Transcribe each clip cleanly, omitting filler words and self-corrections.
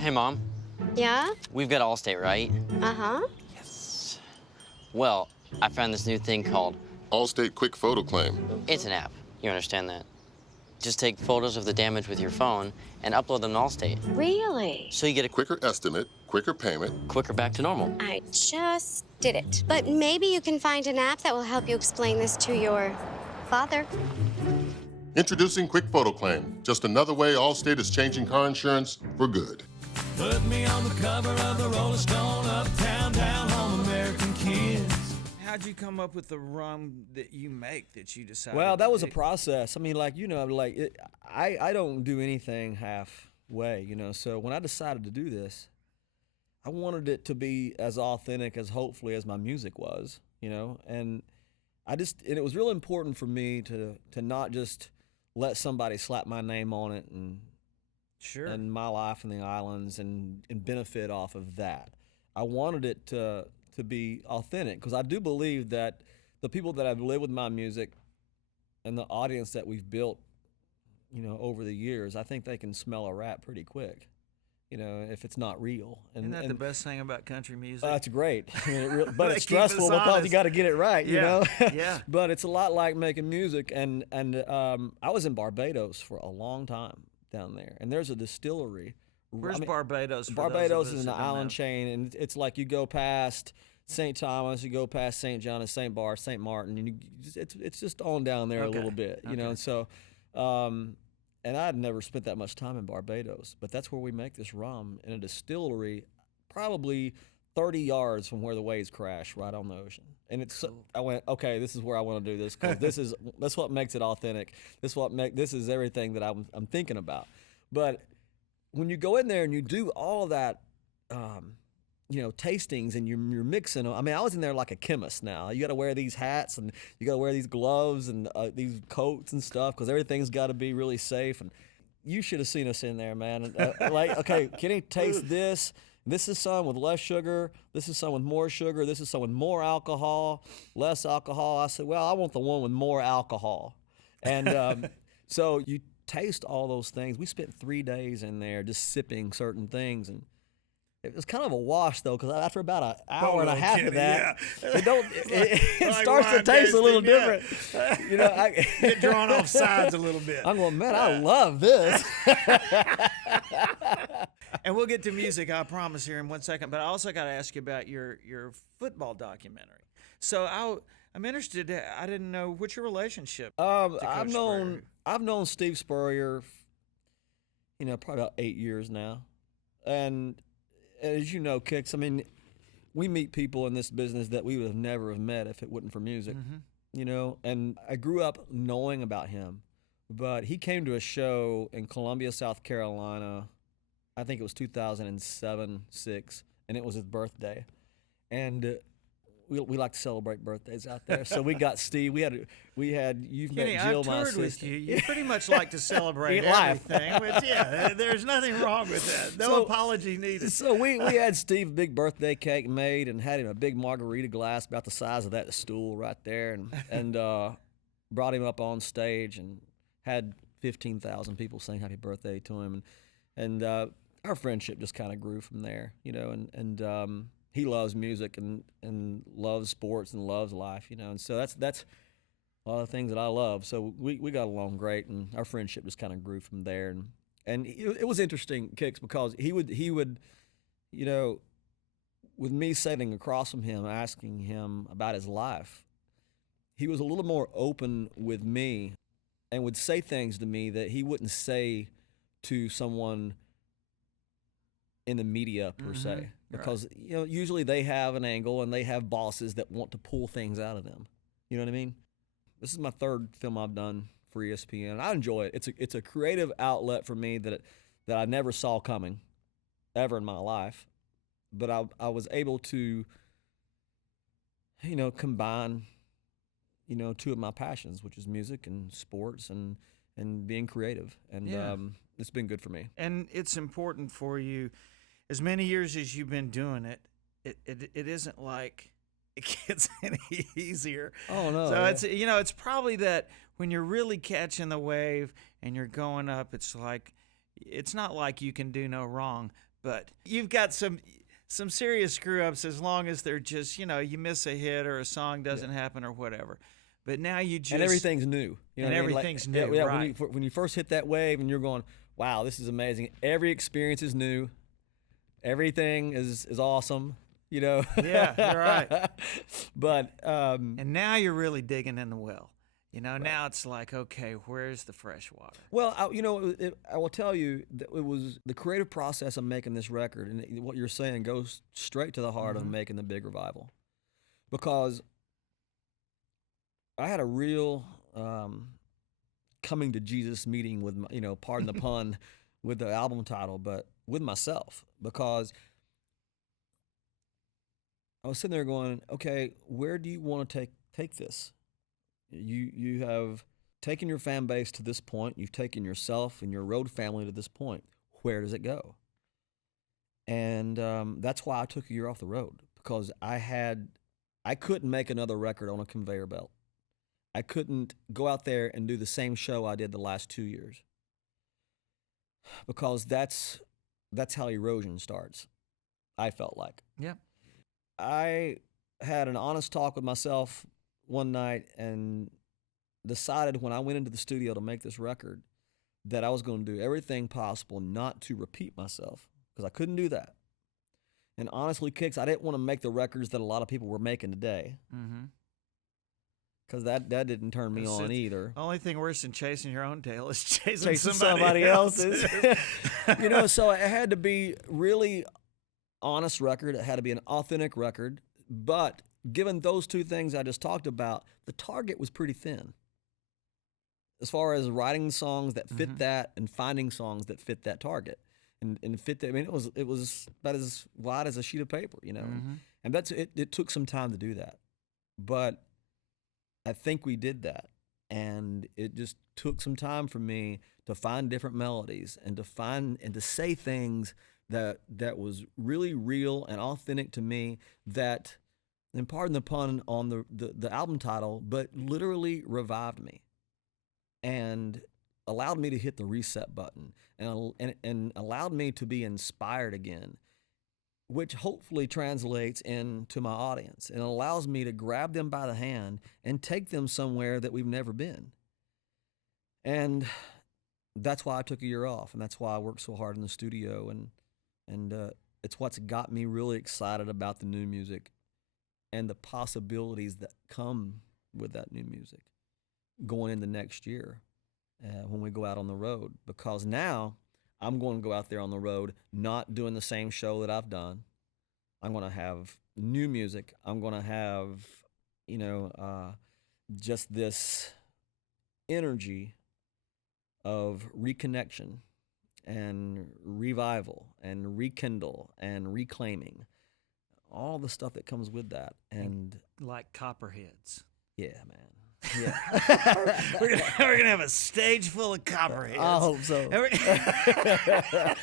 Hey, Mom. Yeah? We've got Allstate, right? Uh-huh. Yes. Well, I found this new thing called... Allstate Quick Photo Claim. It's an app. You understand that? Just take photos of the damage with your phone and upload them to Allstate. Really? So you get a Quicker estimate, quicker payment. quicker back to normal. I just did it. But maybe you can find an app that will help you explain this to your father. Introducing Quick Photo Claim. Just another way Allstate is changing car insurance for good. Put me on the cover of the Rolling Stone, uptown, down home, American kids. How'd you come up with the rum that you make that you decided? Well, that to was a pick? process. I mean, like, you know, like I don't do anything halfway, you know. So when I decided to do this, I wanted it to be as authentic as hopefully as my music was, you know. And it was real important for me to not just let somebody slap my name on it and my life in the islands and benefit off of that. I wanted it to be authentic because I do believe that the people that I've lived with my music and the audience that we've built, you know, over the years, I think they can smell a rat pretty quick, you know, if it's not real. Isn't that the best thing about country music? That's great. I mean, but it's They keep us stressful because honest. you got to get it right, you know? Yeah. But it's a lot like making music. And I was in Barbados for a long time down there. And there's a distillery. Where's Barbados? for Barbados those of is us an who don't know? island chain, and it's like you go past St. Thomas, you go past St. John and St. Bar, St. Martin, and it's just on down there a little bit, you know. And so, and I'd never spent that much time in Barbados, but that's where we make this rum in a distillery, probably 30 yards from where the waves crash, right on the ocean. And it's I went, okay, this is where I want to do this because that's what makes it authentic. This is everything that I'm thinking about. But when you go in there and you do all of that, you know, tastings and you're mixing them. I mean, I was in there like a chemist now. You got to wear these hats and you got to wear these gloves and these coats and stuff because everything's got to be really safe. And you should have seen us in there, man. Like, okay, can you taste this? This is some with less sugar. This is some with more sugar. This is some with more alcohol, less alcohol. I said, well, I want the one with more alcohol. And so you taste all those things. We spent 3 days in there just sipping certain things, and it was kind of a wash though, because after about an hour and a half of that, it Like starts to wine taste a little tasting, yeah. different. You know, I Get drawn off sides a little bit. I'm going, man, I love this. And we'll get to music, I promise, here in 1 second. But I also got to ask you about your football documentary. So I'm interested. I didn't know what's your relationship. to Coach Spurrier? I've known Steve Spurrier, you know, probably about 8 years now, and as you know, Kix, I mean, we meet people in this business that we would have never have met if it wasn't for music, you know. And I grew up knowing about him, but he came to a show in Columbia, South Carolina. I think it was 2007, 6, and it was his birthday, and we like to celebrate birthdays out there. So we got Steve. We had you've Kenny, met Jill, I've my toured with sister. you. You pretty much like to celebrate Eat life. everything. Which, yeah, there's nothing wrong with that. No So- apology needed. So we had Steve a big birthday cake made and had him a big margarita glass about the size of that stool right there, and brought him up on stage and had 15,000 people sing happy birthday to him, and our friendship just kind of grew from there, you know, and he loves music and loves sports and loves life, you know, and so that's a lot of things that I love. So we got along great, and our friendship just kind of grew from there, and it was interesting, Kix, because he would, you know, with me sitting across from him, asking him about his life, he was a little more open with me and would say things to me that he wouldn't say to someone in the media per se, because you know, usually they have an angle and they have bosses that want to pull things out of them. You know what I mean? This is my third film I've done for ESPN. I enjoy it. It's a creative outlet for me that I never saw coming ever in my life, but I was able to, you know, combine, you know, two of my passions, which is music and sports and being creative, and it's been good for me. And it's important for you, as many years as you've been doing it, it isn't like it gets any easier. Oh, no. So yeah. it's, you know, it's probably that when you're really catching the wave and you're going up, it's like, it's not like you can do no wrong, But you've got some serious screw ups as long as they're just, you miss a hit or a song doesn't happen or whatever. But now you just and everything's new. You know and what I mean? everything's Yeah, new, yeah, right? When you first hit that wave and you're going, wow, this is amazing. Every experience is new. Everything is awesome. Yeah, you're right. But And now you're really digging in the well. Now it's like, okay, where's the fresh water? well, I will tell you that it was the creative process of making this record, and what you're saying goes straight to the heart of making the big revival, because I had a real coming to Jesus meeting with, pardon the pun, with the album title, but with myself, because I was sitting there going, okay, where do you want to take this? You have taken your fan base to this point. You've taken yourself and your road family to this point. Where does it go? And that's why I took a year off the road, because I couldn't make another record on a conveyor belt. I couldn't go out there and do the same show I did the last 2 years, because that's how erosion starts, I felt like. Yeah. I had an honest talk with myself one night and decided when I went into the studio to make this record that I was going to do everything possible not to repeat myself, because I couldn't do that. And honestly, Kix, I didn't want to make the records that a lot of people were making today, because that didn't turn me on either. Only thing worse than chasing your own tail is chasing Chasing somebody else's. So it had to be really honest record. It had to be an authentic record. But given those two things I just talked about, the target was pretty thin as far as writing songs that fit that and finding songs that fit that target and fit that. I mean, it was about as wide as a sheet of paper, and that's it. It took some time to do that, but I think we did that, and it just took some time for me to find different melodies and to say things that was really real and authentic to me, that, and pardon the pun on the album title, but literally revived me and allowed me to hit the reset button and allowed me to be inspired again, which hopefully translates into my audience and allows me to grab them by the hand and take them somewhere that we've never been. And that's why I took a year off, and that's why I worked so hard in the studio, and it's what's got me really excited about the new music and the possibilities that come with that new music going into next year when we go out on the road. Because now I'm going to go out there on the road not doing the same show that I've done. I'm going to have new music. I'm going to have, just this energy of reconnection and revival and rekindle and reclaiming, all the stuff that comes with that. And like copperheads. yeah, man. Yeah. we're gonna have a stage full of copperheads. I hope so.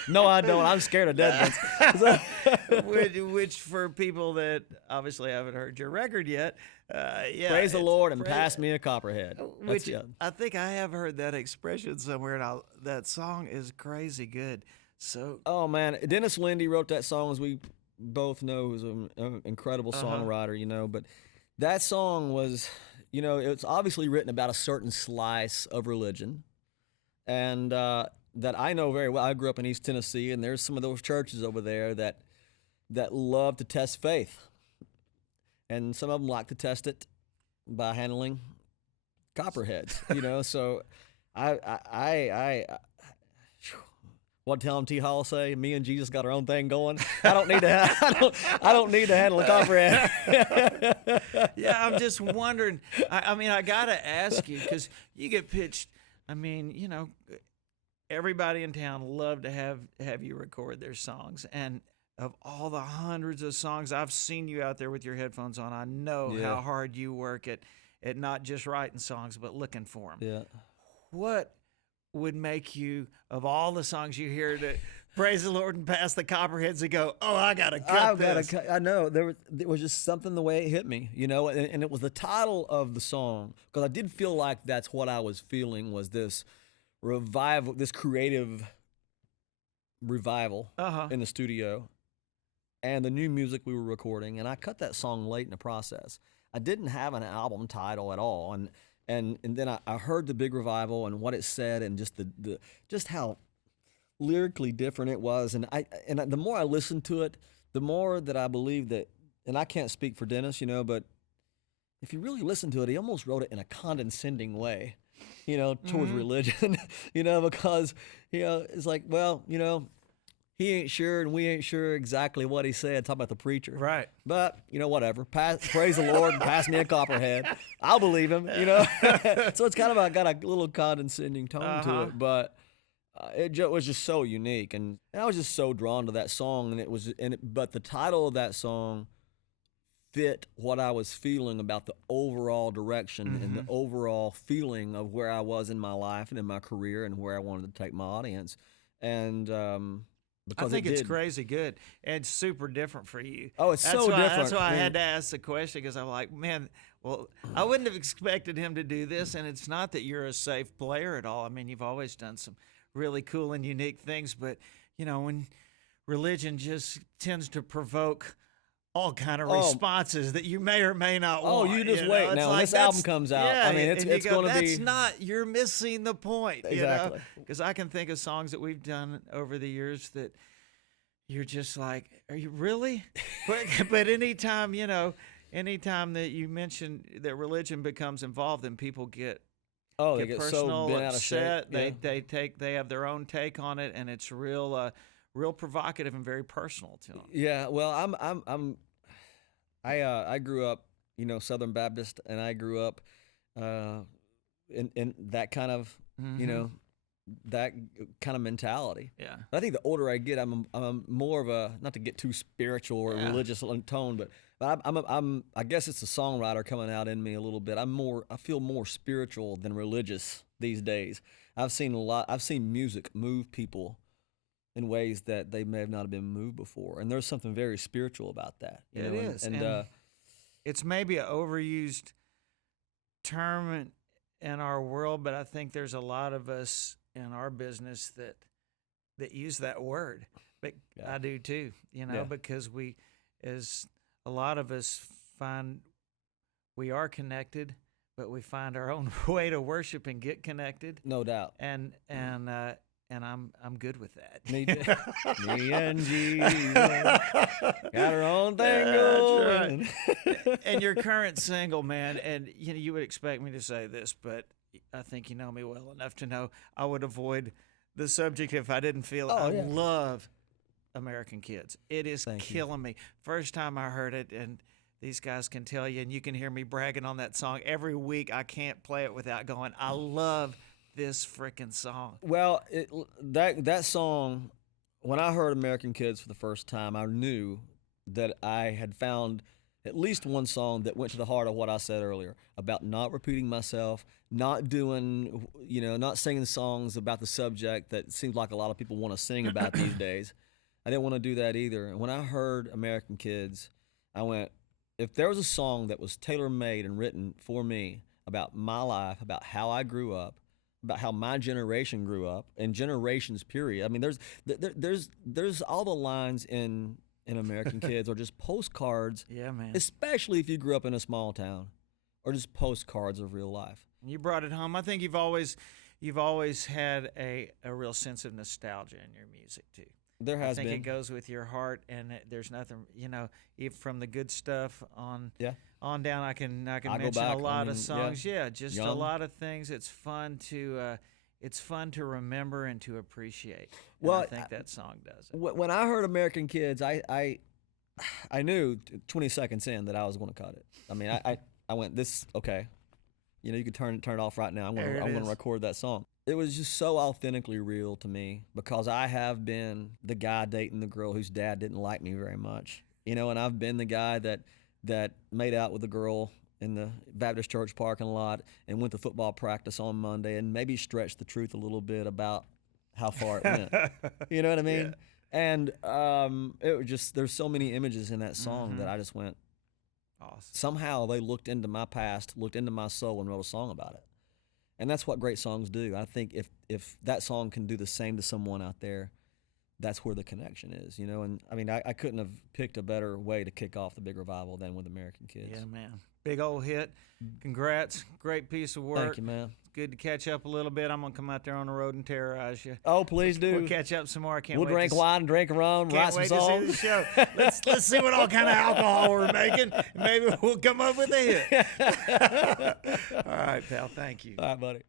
No, I don't. I'm scared of dead ones. which for people that obviously haven't heard your record yet, Praise the Lord and pass me a copperhead. Which I think I have heard that expression somewhere, and that song is crazy good. So, oh man, Dennis Lindy wrote that song, as we both know, who's an incredible songwriter, but that song was, it's obviously written about a certain slice of religion, and that I know very well. I grew up in East Tennessee, and there's some of those churches over there that love to test faith. And some of them like to test it by handling copperheads, So what Tell 'em T. Hall say? Me and Jesus got our own thing going. I don't need to. I don't need to handle a copperhead. Yeah, I'm just wondering. I gotta ask you, because you get pitched. Everybody in town love to have you record their songs, and of all the hundreds of songs I've seen you out there with your headphones on, I know how hard you work at not just writing songs, but looking for them. Yeah. What would make you, of all the songs you hear, to praise the Lord and pass the copperheads and go, oh, I got to cut this? I know. There was just something the way it hit me, and it was the title of the song, because I did feel like that's what I was feeling, was this revival, this creative revival in the studio and the new music we were recording, and I cut that song late in the process. I didn't have an album title at all, and then I heard the big revival and what it said, and just how lyrically different it was, and the more I listened to it, the more that I believe that, and I can't speak for Dennis, but if you really listen to it, he almost wrote it in a condescending way, towards religion, because it's like, well, he ain't sure and we ain't sure exactly what he said, talking about the preacher. Right. But, whatever. Praise the Lord and pass me a copperhead. I'll believe him, So it's kind of got a little condescending tone to it, but it was just so unique. And I was just so drawn to that song, but the title of that song fit what I was feeling about the overall direction and the overall feeling of where I was in my life and in my career and where I wanted to take my audience. And because I think it's crazy good. It's super different for you. Oh, it's so different. That's why I had to ask the question, because I'm like, man, well, I wouldn't have expected him to do this. And it's not that you're a safe player at all. I mean, you've always done some really cool and unique things. But, when religion just tends to provoke all kind of responses that you may or may not want. Oh, you just wait. Now, when this album comes out, yeah, I mean, it's going to be... That's not, you're missing the point. Exactly. Because I can think of songs that we've done over the years that you're just like, are you really? But anytime that you mention that religion becomes involved, then people get they get personal, so bent out of shape. Yeah. They have their own take on it, and it's real provocative and very personal to them. Yeah, well, I grew up, Southern Baptist, and I grew up in that kind of, that kind of mentality. Yeah. But I think the older I get, I'm more of a, not to get too spiritual or religious in tone, but I guess it's the songwriter coming out in me a little bit. I feel more spiritual than religious these days. I've seen music move people in ways that they may have not been moved before, and there's something very spiritual about that. It is, and it's maybe an overused term in our world, but I think there's a lot of us in our business that use that word. But I do too, because as a lot of us find we are connected, but we find our own way to worship and get connected. No doubt. And I'm good with that. Me and Jesus got our own thing going. Right. And your current single, man, and you would expect me to say this, but I think you know me well enough to know I would avoid the subject if I didn't feel it. I love American Kids. It is killing me. First time I heard it, and these guys can tell you, and you can hear me bragging on that song every week. I can't play it without going, I love this freaking song. Well, that song, when I heard American Kids for the first time, I knew that I had found at least one song that went to the heart of what I said earlier about not repeating myself, not doing, not singing songs about the subject that seems like a lot of people want to sing about these days. I didn't want to do that either. And when I heard American Kids, I went, if there was a song that was tailor-made and written for me about my life, about how I grew up, about how my generation grew up, and generations period. I mean, there's all the lines in American Kids are just postcards. Yeah, man. Especially if you grew up in a small town, or just postcards of real life. You brought it home. I think you've always had a real sense of nostalgia in your music too. There has been. I think it goes with your heart, and there's nothing, even from the good stuff on down. I can mention a lot of songs. Yeah, just Young. A lot of things. It's fun to remember and to appreciate. And well, I think that song does it. When I heard American Kids, I knew 20 seconds in that I was going to cut it. I mean, I went, this okay. You could turn it off right now. I'm going to record that song. It was just so authentically real to me because I have been the guy dating the girl whose dad didn't like me very much, and I've been the guy that made out with the girl in the Baptist church parking lot and went to football practice on Monday and maybe stretched the truth a little bit about how far it went. You know what I mean? Yeah. And it was just, there's so many images in that song that I just went, awesome. Somehow they looked into my past, looked into my soul, and wrote a song about it. And that's what great songs do. I think if that song can do the same to someone out there, that's where the connection is, you know. And I mean, I couldn't have picked a better way to kick off the big revival than with American Kids. Yeah, man. Big old hit. Congrats. Great piece of work. Thank you, man. It's good to catch up a little bit. I'm going to come out there on the road and terrorize you. Oh, please do. We'll catch up some more. I can't We'll wait drink to wine, drink rum, write Can't some wait to songs. see the show. Let's see what all kind of alcohol we're making. Maybe we'll come up with a hit. All right, pal. Thank you. All right, buddy.